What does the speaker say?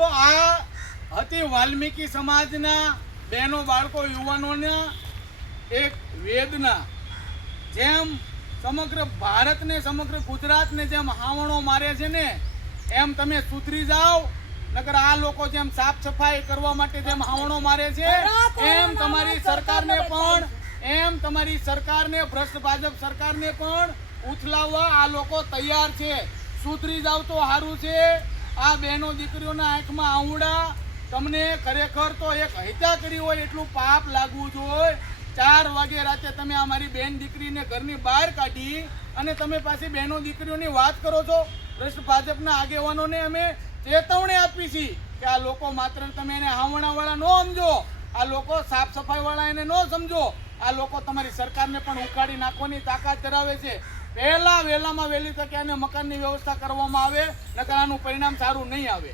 તો આ હતી વાલ્મીકી સમાજના બહેનો બાળકો યુવાનોના એક વેદના. જેમ સમગ્ર ભારતને સમગ્ર ગુજરાતને જેમ હાવણો મારે છે ને એમ તમે સુધરી જાઓ, નકર આ લોકો જેમ સાફ સફાઈ કરવા માટે જેમ હાવણો મારે છે એમ તમારી સરકારને ભ્રષ્ટ ભાજપ સરકારને પણ ઉથલાવવા આ લોકો તૈયાર છે. સુધરી જાવ તો સારું છે. આ બહેનો દીકરીઓના આંખમાં આંવડા, તમને ખરેખર તો એક હત્યા કરી હોય એટલું પાપ લાગવું જોઈએ. 4 વાગે રાતે તમે અમારી બેન દીકરીને ઘરની બહાર કાઢી અને તમે પાછી બહેનો દીકરીઓની વાત કરો છો. ભ્રષ્ટ ભાજપના આગેવાનોને અમે ચેતવણી આપી છે કે આ લોકો માત્ર તમે એને હાવણાવાળા ન સમજો, આ લોકો સાફ સફાઈ વાળા એને ન સમજો. આ લોકો તમારી સરકારને પણ ઉખાડી નાખવાની તાકાત ધરાવે છે. વહેલામાં વહેલી તકે આને મકાનની વ્યવસ્થા કરવામાં આવે, નકર આનું પરિણામ સારું નહીં આવે.